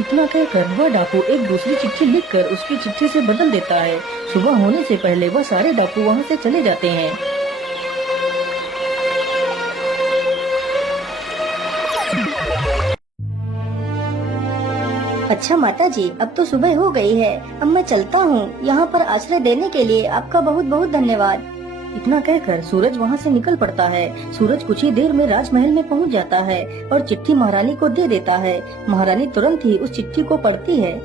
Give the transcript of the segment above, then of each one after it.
इतना कहकर वह डाकू एक दूसरी चिट्ठी लिखकर उसकी चिट्ठी से बदल देता है। सुबह होने से पहले वह सारे डाकू वहाँ से चले जाते हैं। अच्छा माता जी, अब तो सुबह हो गई है, अब मैं चलता हूँ। यहाँ पर आश्रय देने के लिए आपका बहुत बहुत धन्यवाद। इतना कहकर सूरज वहाँ से निकल पड़ता है। सूरज कुछ ही देर में राजमहल में पहुँच जाता है और चिट्ठी महारानी को दे देता है। महारानी तुरंत ही उस चिट्ठी को पढ़ती है।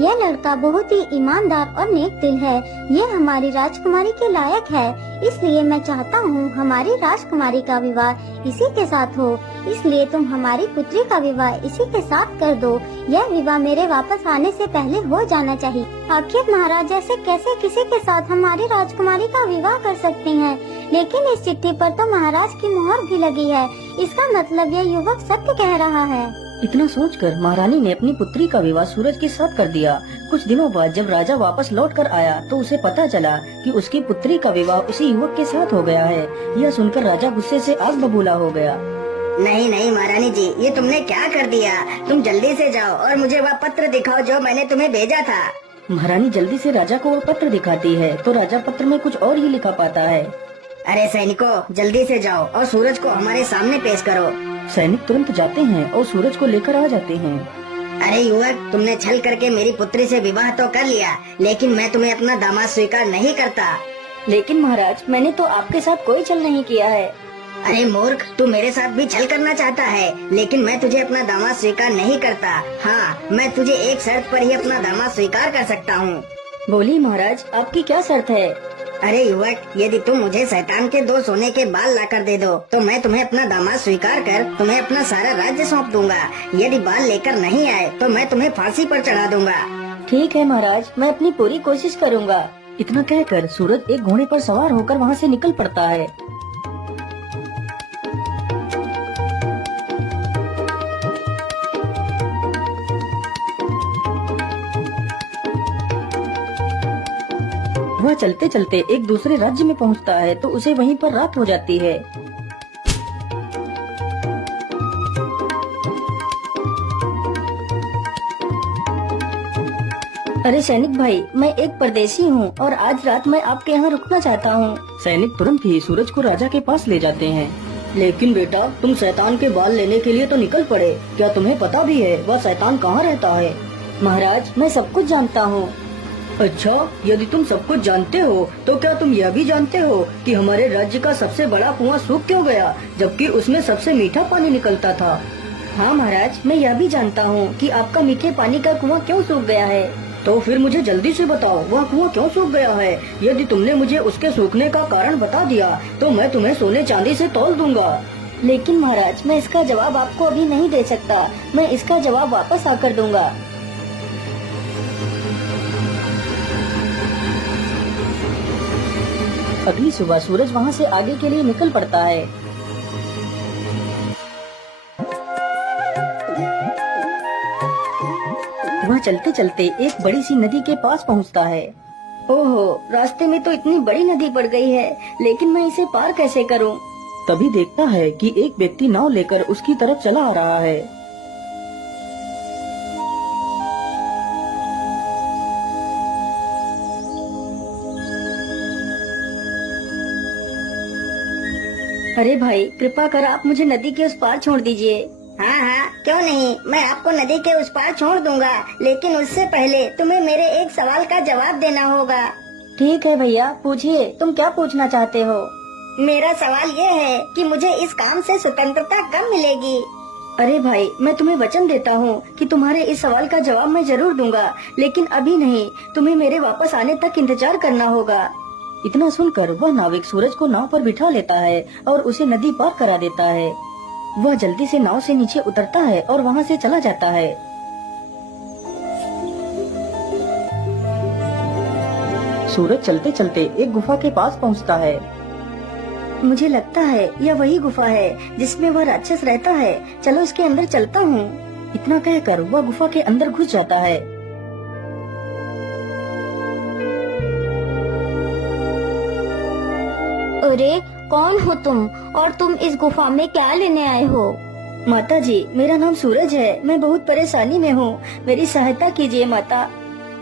यह लड़का बहुत ही ईमानदार और नेक दिल है। ये हमारी राजकुमारी के लायक है, इसलिए मैं चाहता हूँ हमारी राजकुमारी का विवाह इसी के साथ हो। इसलिए तुम हमारी पुत्री का विवाह इसी के साथ कर दो। यह विवाह मेरे वापस आने से पहले हो जाना चाहिए। आखिर महाराज ऐसे कैसे किसी के साथ हमारी राजकुमारी का विवाह कर सकते हैं? लेकिन इस चिट्ठी पर तो महाराज की मोहर भी लगी है। इसका मतलब यह युवक सत्य कह रहा है। इतना सोचकर महारानी ने अपनी पुत्री का विवाह सूरज के साथ कर दिया। कुछ दिनों बाद जब राजा वापस लौट कर आया तो उसे पता चला कि उसकी पुत्री का विवाह उसी युवक के साथ हो गया है। यह सुनकर राजा गुस्से से आग बबूला हो गया। नहीं नहीं महारानी जी, ये तुमने क्या कर दिया? तुम जल्दी से जाओ और मुझे वह पत्र दिखाओ जो मैंने तुम्हें भेजा था। महारानी जल्दी से राजा को वो पत्र दिखाती है तो राजा पत्र में कुछ और ही लिखा पाता है। अरे सैनिकों, जल्दी से जाओ और सूरज को हमारे सामने पेश करो। सैनिक तुरंत जाते हैं और सूरज को लेकर आ जाते हैं। अरे युवक, तुमने छल करके मेरी पुत्री से विवाह तो कर लिया, लेकिन मैं तुम्हें अपना दामाद स्वीकार नहीं करता। लेकिन महाराज, मैंने तो आपके साथ कोई छल नहीं किया है। अरे मूर्ख, तू मेरे साथ भी छल करना चाहता है, लेकिन मैं तुझे अपना दामाद स्वीकार नहीं करता। हाँ, मैं तुझे एक शर्त पर ही अपना दामाद स्वीकार कर सकता हूँ। बोलिए महाराज, आपकी क्या शर्त है? अरे युवक, यदि तुम मुझे शैतान के 2 सोने के बाल लाकर दे दो तो मैं तुम्हें अपना दामाद स्वीकार कर तुम्हें अपना सारा राज्य सौंप दूंगा। यदि बाल लेकर नहीं आए तो मैं तुम्हें फांसी पर चढ़ा दूंगा। ठीक है महाराज, मैं अपनी पूरी कोशिश करूंगा। इतना कहकर सूरज एक घोड़े पर सवार होकर वहाँ से निकल पड़ता है। वह चलते चलते एक दूसरे राज्य में पहुंचता है तो उसे वहीं पर रात हो जाती है। अरे सैनिक भाई, मैं एक परदेशी हूँ और आज रात मैं आपके यहाँ रुकना चाहता हूँ। सैनिक तुरंत ही सूरज को राजा के पास ले जाते हैं। लेकिन बेटा, तुम शैतान के बाल लेने के लिए तो निकल पड़े। क्या तुम्हें पता भी है वह शैतान कहाँ रहता है? महाराज, मैं सब कुछ जानता हूँ। अच्छा, यदि तुम सब कुछ जानते हो तो क्या तुम यह भी जानते हो कि हमारे राज्य का सबसे बड़ा कुआं सूख क्यों गया, जबकि उसमें सबसे मीठा पानी निकलता था? हाँ महाराज, मैं यह भी जानता हूँ कि आपका मीठे पानी का कुआं क्यों सूख गया है। तो फिर मुझे जल्दी से बताओ, वह कुआं क्यों सूख गया है? यदि तुमने मुझे उसके सूखने का कारण बता दिया तो मैं तुम्हें सोने चांदी से तौल दूंगा। लेकिन महाराज, मैं इसका जवाब आपको अभी नहीं दे सकता। मैं इसका जवाब वापस आकर दूंगा। अगली सुबह सूरज वहाँ से आगे के लिए निकल पड़ता है। वह चलते चलते एक बड़ी सी नदी के पास पहुँचता है। ओहो, रास्ते में तो इतनी बड़ी नदी पड़ गई है, लेकिन मैं इसे पार कैसे करूं? तभी देखता है कि एक व्यक्ति नाव लेकर उसकी तरफ चला आ रहा है। अरे भाई, कृपा कर आप मुझे नदी के उस पार छोड़ दीजिए। हाँ हाँ, क्यों नहीं, मैं आपको नदी के उस पार छोड़ दूंगा, लेकिन उससे पहले तुम्हें मेरे एक सवाल का जवाब देना होगा। ठीक है भैया, पूछिए, तुम क्या पूछना चाहते हो? मेरा सवाल ये है कि मुझे इस काम से स्वतंत्रता कब मिलेगी? अरे भाई, मैं तुम्हें वचन देता हूँ कि तुम्हारे इस सवाल का जवाब मैं जरूर दूंगा, लेकिन अभी नहीं, तुम्हें मेरे वापस आने तक इंतजार करना होगा। इतना सुनकर वह नाविक सूरज को नाव पर बिठा लेता है और उसे नदी पार करा देता है। वह जल्दी से नाव से नीचे उतरता है और वहाँ से चला जाता है। सूरज चलते चलते एक गुफा के पास पहुँचता है। मुझे लगता है यह वही गुफा है जिसमें वह राक्षस रहता है। चलो इसके अंदर चलता हूँ। इतना कहकर वह गुफा के अंदर घुस जाता है। अरे कौन हो तुम और तुम इस गुफा में क्या लेने आए हो? माता जी, मेरा नाम सूरज है। मैं बहुत परेशानी में हूँ, मेरी सहायता कीजिए माता।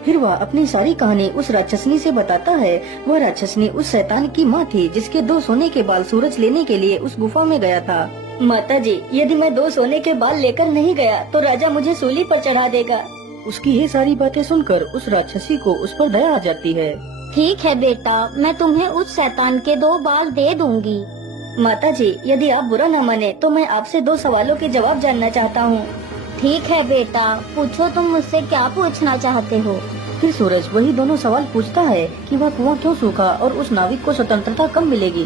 फिर वह अपनी सारी कहानी उस राक्षसनी से बताता है। वह राक्षसनी उस शैतान की माँ थी जिसके 2 सोने के बाल सूरज लेने के लिए उस गुफा में गया था। माता जी, यदि मैं 2 सोने के बाल लेकर नहीं गया तो राजा मुझे सूली पर चढ़ा देगा। उसकी ये सारी बातें सुनकर उस राक्षसी को उस पर दया आ जाती है। ठीक है बेटा, मैं तुम्हें उस शैतान के 2 बाल दे दूंगी। माता जी, यदि आप बुरा न माने तो मैं आपसे 2 सवालों के जवाब जानना चाहता हूँ। ठीक है बेटा, पूछो तुम मुझसे क्या पूछना चाहते हो। फिर सूरज वही दोनों सवाल पूछता है कि वह कुआं क्यों सूखा और उस नाविक को स्वतंत्रता कब मिलेगी।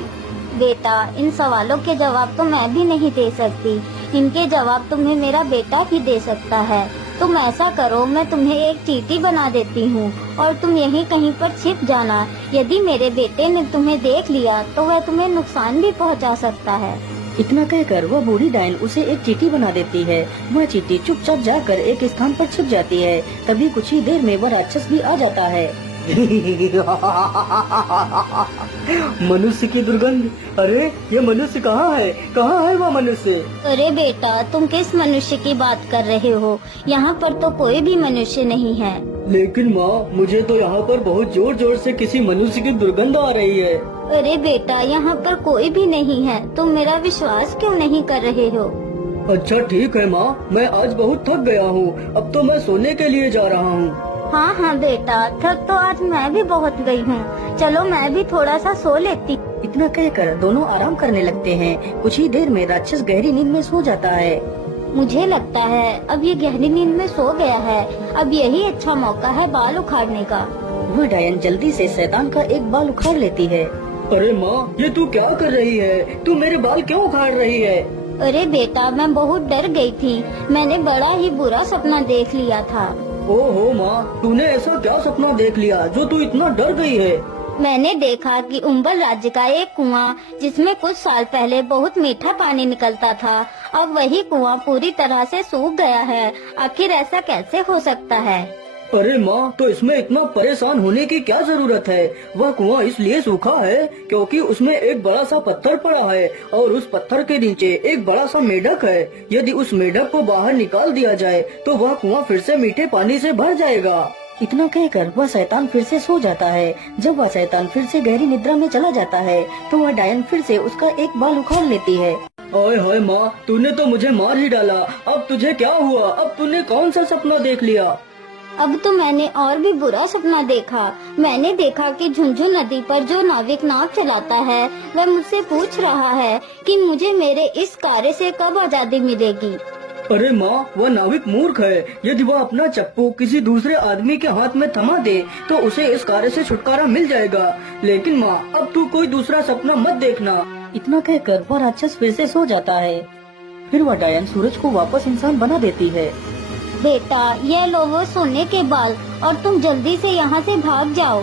बेटा, इन सवालों के जवाब तो मैं भी नहीं दे सकती, इनके जवाब तुम्हें मेरा बेटा ही दे सकता है। तुम ऐसा करो, मैं तुम्हें एक चींटी बना देती हूँ और तुम यहीं कहीं पर छिप जाना। यदि मेरे बेटे ने तुम्हें देख लिया तो वह तुम्हें नुकसान भी पहुँचा सकता है। इतना कहकर वह बूढ़ी डायन उसे एक चींटी बना देती है। वह चींटी चुपचाप जाकर एक स्थान पर छिप जाती है। तभी कुछ ही देर में वह राक्षस भी आ जाता है। मनुष्य की दुर्गंध, अरे ये मनुष्य कहाँ है? कहाँ है वह मनुष्य? अरे बेटा, तुम किस मनुष्य की बात कर रहे हो? यहाँ पर तो कोई भी मनुष्य नहीं है। लेकिन माँ, मुझे तो यहाँ पर बहुत जोर जोर से किसी मनुष्य की दुर्गंध आ रही है। अरे बेटा, यहाँ पर कोई भी नहीं है, तुम मेरा विश्वास क्यों नहीं कर रहे हो? अच्छा ठीक है माँ, मैं आज बहुत थक गया हूँ, अब तो मैं सोने के लिए जा रहा हूँ। हाँ हाँ बेटा, थक तो आज मैं भी बहुत गई हूँ, चलो मैं भी थोड़ा सा सो लेती। इतना कहकर दोनों आराम करने लगते हैं। कुछ ही देर में राक्षस गहरी नींद में सो जाता है। मुझे लगता है अब ये गहरी नींद में सो गया है, अब यही अच्छा मौका है बाल उखाड़ने का। वह डायन जल्दी से शैतान का एक बाल उखाड़ लेती है। अरे माँ, ये तू क्या कर रही है? तू मेरे बाल क्यों उखाड़ रही है? अरे बेटा, मैं बहुत डर गई थी, मैंने बड़ा ही बुरा सपना देख लिया था। ओहो माँ, तूने ऐसा क्या सपना देख लिया जो तू इतना डर गई है? मैंने देखा कि उम्बल राज्य का एक कुआं जिसमें कुछ साल पहले बहुत मीठा पानी निकलता था, अब वही कुआं पूरी तरह से सूख गया है। आखिर ऐसा कैसे हो सकता है? अरे माँ, तो इसमें इतना परेशान होने की क्या जरूरत है? वह कुआं इसलिए सूखा है क्योंकि उसमें एक बड़ा सा पत्थर पड़ा है और उस पत्थर के नीचे एक बड़ा सा मेढक है। यदि उस मेढक को बाहर निकाल दिया जाए तो वह कुआं फिर से मीठे पानी से भर जाएगा। इतना कहकर वह शैतान फिर से सो जाता है। जब वह शैतान फिर से गहरी निद्रा में चला जाता है तो वह डायन फिर से उसका एक बाल उखाड़ लेती है। ओए होए माँ, तूने तो मुझे मार ही डाला, अब तुझे क्या हुआ? अब तूने कौन सा सपना देख लिया? अब तो मैंने और भी बुरा सपना देखा। मैंने देखा कि झुंझुन नदी पर जो नाविक नाव चलाता है वह मुझसे पूछ रहा है कि मुझे मेरे इस कार्य से कब आजादी मिलेगी। अरे माँ, वह नाविक मूर्ख है। यदि वह अपना चप्पू किसी दूसरे आदमी के हाथ में थमा दे तो उसे इस कार्य से छुटकारा मिल जाएगा। लेकिन माँ, अब तू कोई दूसरा सपना मत देखना। इतना कहकर वह राक्षस फिर से सो जाता है। फिर वह डायन सूरज को वापस इंसान बना देती है। बेटा, ये लो वो सोने के बाल और तुम जल्दी से यहाँ से भाग जाओ।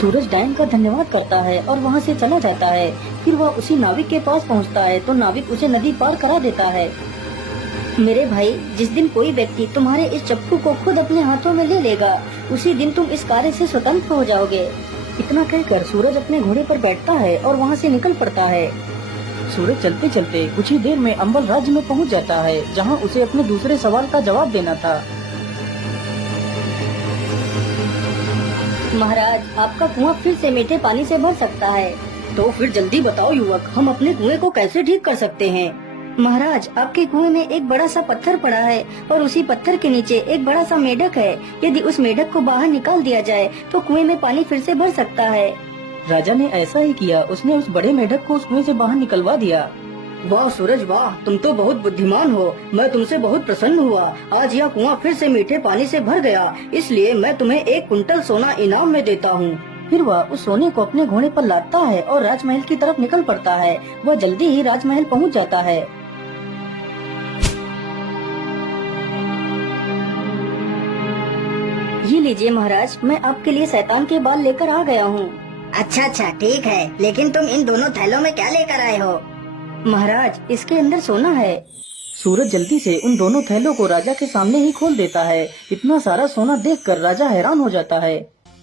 सूरज डायन का धन्यवाद करता है और वहाँ से चला जाता है। फिर वह उसी नाविक के पास पहुँचता है तो नाविक उसे नदी पार करा देता है। मेरे भाई, जिस दिन कोई व्यक्ति तुम्हारे इस चप्पू को खुद अपने हाथों में ले लेगा उसी दिन तुम इस कार्य से स्वतंत्र हो जाओगे। इतना कहकर सूरज अपने घोड़े पर बैठता है और वहाँ से निकल पड़ता है। सूरज चलते चलते कुछ ही देर में अंबल राज्य में पहुँच जाता है जहाँ उसे अपने दूसरे सवाल का जवाब देना था। महाराज, आपका कुआं फिर से मीठे पानी से भर सकता है। तो फिर जल्दी बताओ युवक, हम अपने कुएं को कैसे ठीक कर सकते हैं? महाराज, आपके कुएं में एक बड़ा सा पत्थर पड़ा है और उसी पत्थर के नीचे एक बड़ा सा मेढक है। यदि उस मेढक को बाहर निकाल दिया जाए तो कुएं में पानी फिर से भर सकता है। राजा ने ऐसा ही किया, उसने उस बड़े मेढक को उस कुएं से बाहर निकलवा दिया। वाह सूरज वाह, तुम तो बहुत बुद्धिमान हो। मैं तुमसे बहुत प्रसन्न हुआ। आज यह कुआं फिर से मीठे पानी से भर गया, इसलिए मैं तुम्हें 1 कुंटल सोना इनाम में देता हूँ। फिर वह उस सोने को अपने घोड़े पर लादता है और राजमहल की तरफ निकल पड़ता है। वह जल्दी ही राजमहल पहुँच जाता है। ये लीजिए महाराज, मैं आपके लिए शैतान के बाल लेकर आ गया हूँ। अच्छा ठीक है, लेकिन तुम इन दोनों थैलों में क्या लेकर आए हो? महाराज, इसके अंदर सोना है। सूरज जल्दी से उन दोनों थैलों को राजा के सामने ही खोल देता है। इतना सारा सोना देखकर राजा हैरान हो जाता है।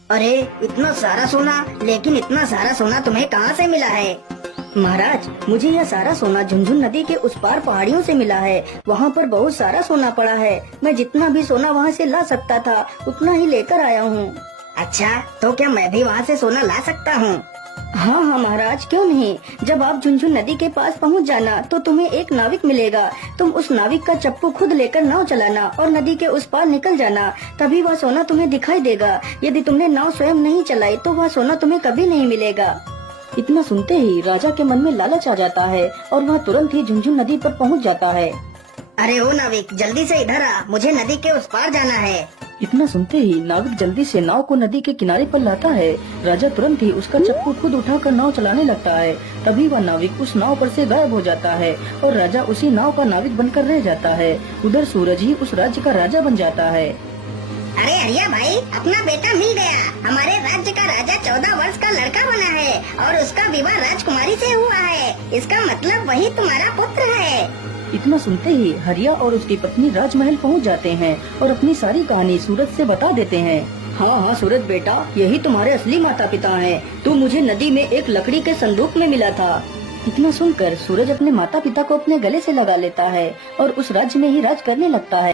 अरे इतना सारा सोना, लेकिन इतना सारा सोना तुम्हें कहाँ से मिला है? महाराज, मुझे यह सारा सोना झुनझुन नदी के उस पार पहाड़ियों से मिला है। वहाँ पर बहुत सारा सोना पड़ा है। मैं जितना भी सोना वहाँ से ला सकता था उतना ही लेकर आया हूँ। अच्छा, तो क्या मैं भी वहाँ से सोना ला सकता हूँ? हाँ हाँ महाराज, क्यों नहीं। जब आप झुनझुन नदी के पास पहुँच जाना तो तुम्हें एक नाविक मिलेगा। तुम उस नाविक का चप्पू खुद लेकर नाव चलाना और नदी के उस पार निकल जाना, तभी वह सोना तुम्हें दिखाई देगा। यदि तुमने नाव स्वयं नहीं चलाई तो वह सोना तुम्हें कभी नहीं मिलेगा। इतना सुनते ही राजा के मन में लालच आ जाता है और वह तुरंत ही झुनझुन नदी पर पहुँच जाता है। अरे ओ नाविक, जल्दी से इधर आ, मुझे नदी के उस पार जाना है। इतना सुनते ही नाविक जल्दी से नाव को नदी के किनारे पर लाता है। राजा तुरंत ही उसका चप्पू खुद उठाकर नाव चलाने लगता है। तभी वह नाविक उस नाव पर से गायब हो जाता है और राजा उसी नाव का नाविक बनकर रह जाता है। उधर सूरज ही उस राज्य का राजा बन जाता है। अरे हरिया भाई, अपना बेटा मिल गया। हमारे राज्य का राजा 14 वर्ष का लड़का बना है और उसका विवाह राजकुमारी से हुआ है। इसका मतलब वही तुम्हारा पुत्र है। इतना सुनते ही हरिया और उसकी पत्नी राजमहल पहुंच जाते हैं और अपनी सारी कहानी सूरज से बता देते हैं। हाँ हाँ सूरज बेटा, यही तुम्हारे असली माता पिता हैं। तू मुझे नदी में एक लकड़ी के संदूक में मिला था। इतना सुनकर सूरज अपने माता पिता को अपने गले से लगा लेता है और उस राज्य में ही राज करने लगता है।